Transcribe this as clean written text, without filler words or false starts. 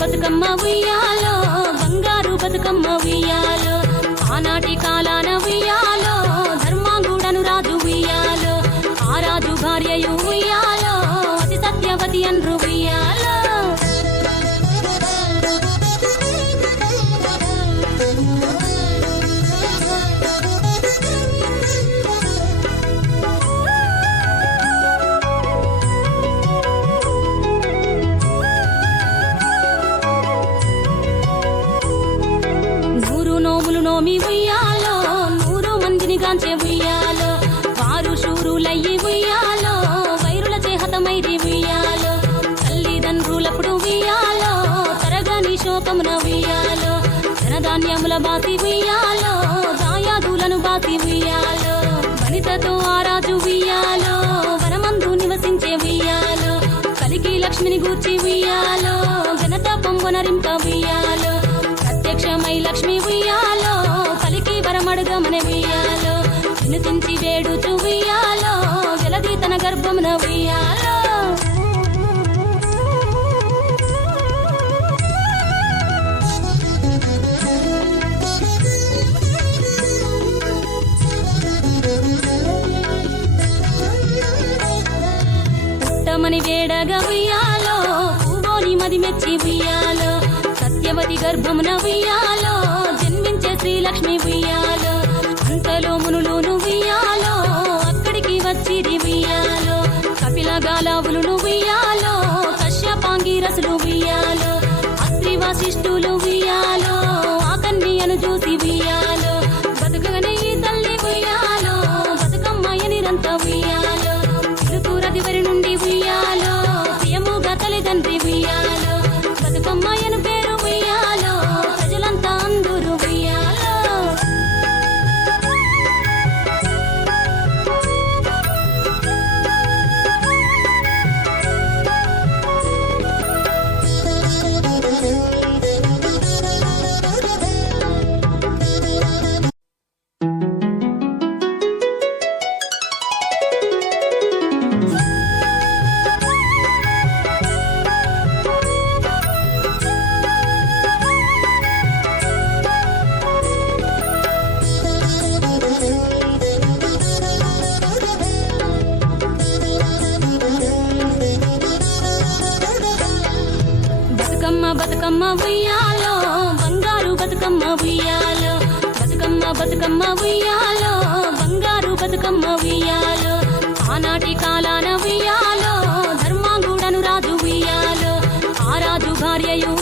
బతుకమ్మ ఉయ్యాలో బంగారు బతుకమ్మ ఉయ్యాలో ఆనాటి కాలాన ఉయ్యాలో ధర్మాంగుడను రాజు ఉయ్యాలో ఆ రాజు భార్యయు ఉయ్యాలో అతి సత్యవతి అన్రు ఉయ్యాలో నోమి ఉయ్యాలో 100 మందిని గాంచే ఉయ్యాలో వారు శూరులయ్యి ఉయ్యాలో వైరుల చేహతమైరి ఉయ్యాలో తల్లిదండ్రులప్పుడు ఉయ్యాలో తరగని శోకమున ఉయ్యాలో ధనధాన్యముల బాసి ఉయ్యాలో దాయాదులను బాసి ఉయ్యాలో వనితతో ఆ రాజు ఉయ్యాలో వనమందు నివసించే ఉయ్యాలో కలికి లక్ష్మిని గూర్చి ఉయ్యాలో ఘనత పొంగొనరింప ఉయ్యాలో ప్రత్యక్షమై లక్ష్మి ఉయ్యాలో పలికి వరమడుగమని ఉయ్యాలో వినుతించి వేడుచు ఉయ్యాలో జలది తన గర్భమున ఉయ్యాలో పుట్టమని వేడగా ఉయ్యాలో పూవోని మది మెచ్చి ఉయ్యాలో సత్యవతి గర్భమున ఉయ్యాలో జన్మించే శ్రీలక్ష్మి ఉయ్యాలో అంతలో మునులు ఉయ్యాలో అక్కడికి వచ్చిరి ఉయ్యాలో కపిల గాలావులు ఉయ్యాలో కశ్యపాంగిరసులు ఉయ్యాలో అత్రి వశిష్ఠులు ఉయ్యాలో ఆ కన్యను చూసి ఉయ్యాలో బతుకగనే ఈ తల్లి ఉయ్యాలో బతుకమ్మయ్య నిరంత ఉయ్యాలో తిరుకురదివరి నుండి ఉయ్యాలో ప్రియముగా తల్లిదండ్రి ఉయ్యాలో బతుకమ్మయ్యను పేరు ఉయ్యాలో ప్రజలంతా అందరూ ఉయ్యాలో బతుకమ్మ ఉయ్యాలో బంగారు బతుకమ్మ ఉయ్యాలో బతుకమ్మ ఉయ్యాలో బంగారు బతుకమ్మ ఉయ్యాలో ఆనాటి కాలాన ఉయ్యాలో ధర్మాంగుడను రాజు ఉయ్యాలో ఆ రాజు భార్యయు